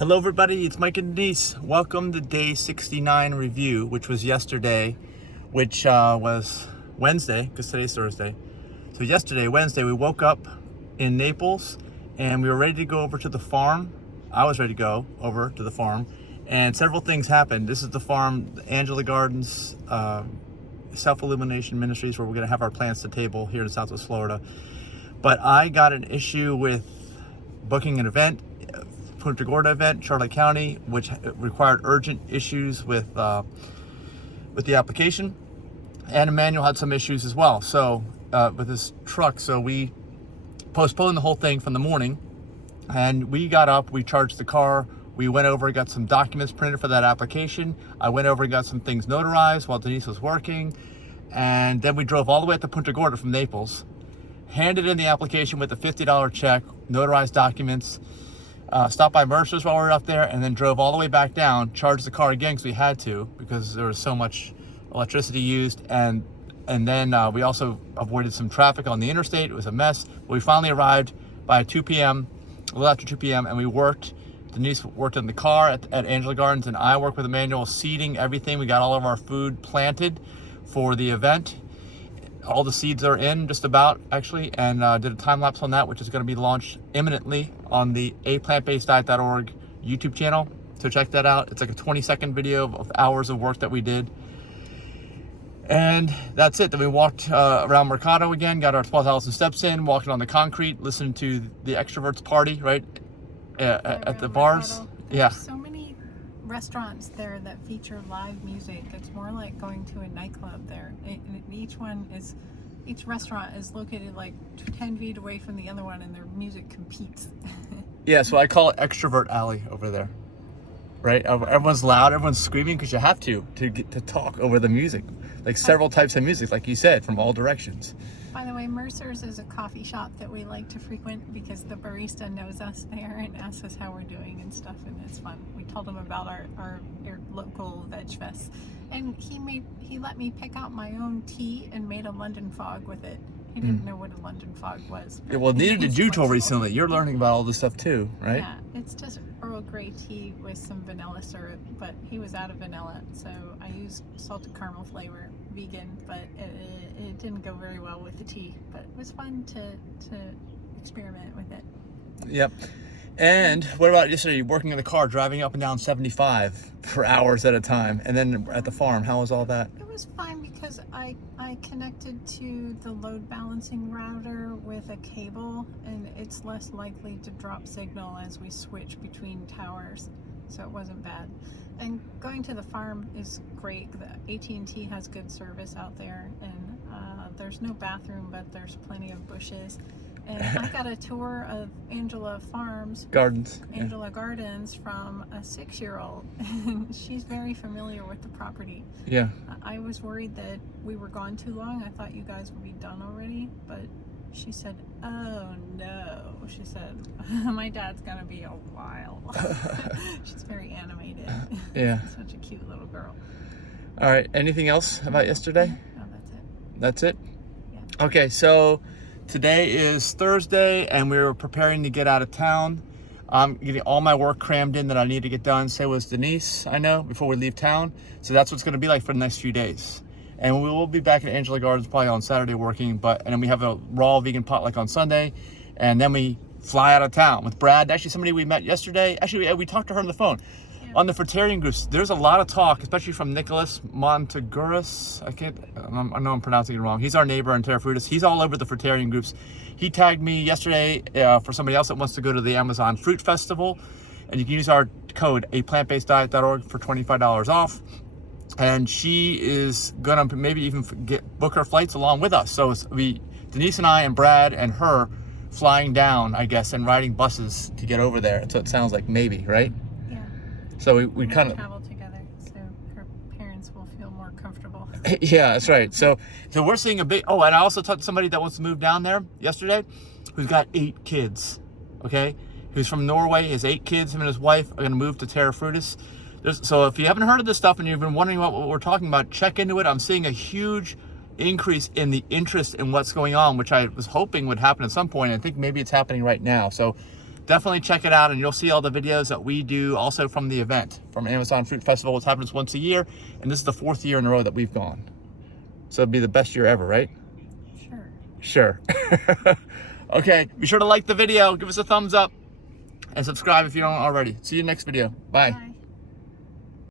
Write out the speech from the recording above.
Hello everybody, it's Mike and Denise. Welcome to day 69 review, which was yesterday, which was Wednesday, because today's Thursday. So yesterday, Wednesday, we woke up in Naples and we were ready to go over to the farm. I was ready to go over to the farm and several things happened. This is the farm, Angela Gardens, Self-Illumination Ministries, where we're gonna have our plants to table here in Southwest Florida. But I got an issue with booking an event, Punta Gorda event, Charlotte County, which required urgent issues with the application, and Emmanuel had some issues as well. So with his truck, so we postponed the whole thing from the morning, and we got up, we charged the car, we went over and got some documents printed for that application. I went over and got some things notarized while Denise was working, and then we drove all the way up to Punta Gorda from Naples, handed in the application with a $50 check, notarized documents. Stopped by Mercer's while we were up there, and then drove all the way back down, charged the car again because we had to, because there was so much electricity used, and then we also avoided some traffic on the interstate. It was a mess. But we finally arrived by 2 p.m., a little after 2 p.m., and we worked. Denise worked in the car at Angela Gardens, and I worked with Emmanuel seeding everything. We got all of our food planted for the event. All the seeds are in, just about, actually, and did a time lapse on that, which is going to be launched imminently on the aplantbaseddiet.org YouTube channel. So check that out. It's like a 20-second video of hours of work that we did. And that's it. Then we walked around Mercado again, got our 12,000 steps in, walking on the concrete, listening to the Extroverts party, right, at the bars. Mercado. Yeah. There's so many restaurants there that feature live music. It's more like going to a nightclub there. Each restaurant is located like 10 feet away from the other one, and their music competes. Yeah, so I call it Extrovert Alley over there, right? Everyone's loud, everyone's screaming, because you have to get to talk over the music, like several types of music, like you said, from all directions. By the way, Mercer's is a coffee shop that we like to frequent because the barista knows us there and asks us how we're doing and stuff, and it's fun. We told him about our local veg fest, and he let me pick out my own tea and made a London fog with it. He didn't know what a London fog was. Yeah, well, neither did you till recently. You're learning about all this stuff too, right? Yeah, it's just Earl Grey tea with some vanilla syrup, but he was out of vanilla, so I used salted caramel flavor, vegan, but it didn't go very well with the tea, but it was fun to experiment with it. Yep. And what about yesterday? You working in the car, driving up and down 75 for hours at a time, and then at the farm. How was all that? It was fine because I connected to the load balancing router with a cable, and it's less likely to drop signal as we switch between towers, so it wasn't bad. And going to the farm is great. The AT&T has good service out there, and there's no bathroom, but there's plenty of bushes. And I got a tour of Angela Gardens from a 6-year-old, and she's very familiar with the property. Yeah. I was worried that we were gone too long. I thought you guys would be done already, but she said, "Oh no," she said, "my dad's gonna be a while." She's very animated. Yeah. Such a cute little girl. All right. Anything else about yesterday? No, that's it. That's it? Yeah. Okay, so today is Thursday, and we're preparing to get out of town. I'm getting all my work crammed in that I need to get done. So was Denise, I know, before we leave town. So that's what's going to be like for the next few days. And we will be back at Angela Gardens probably on Saturday working, and then we have a raw vegan potluck on Sunday, and then we fly out of town with Brad. Actually, somebody we met yesterday. Actually, we talked to her on the phone. Yeah. On the Fratarian groups, there's a lot of talk, especially from Nicholas Monteguris. I know I'm pronouncing it wrong. He's our neighbor in Terra Frutis. He's all over the Fratarian groups. He tagged me yesterday for somebody else that wants to go to the Amazon Fruit Festival, and you can use our code aplantbaseddiet.org for $25 off. And she is gonna maybe even book her flights along with us. So Denise and I and Brad and her flying down, I guess, and riding buses to get over there. So it sounds like maybe, right? Yeah. So we kind of travel together, so her parents will feel more comfortable. Yeah, that's right. So we're seeing a big. Oh, and I also talked to somebody that wants to move down there yesterday, who's got 8 kids. Okay, who's from Norway. His 8 kids. Him and his wife are going to move to Terra Frutis. So if you haven't heard of this stuff and you've been wondering what we're talking about, check into it. I'm seeing a huge increase in the interest in what's going on, which I was hoping would happen at some point. I think maybe it's happening right now. So definitely check it out, and you'll see all the videos that we do also from the event, from Amazon Fruit Festival. It happens once a year, and this is the 4th year in a row that we've gone. So it'd be the best year ever, right? Sure. Sure. Okay, be sure to like the video, give us a thumbs up, and subscribe if you don't already. See you next video. Bye. Bye.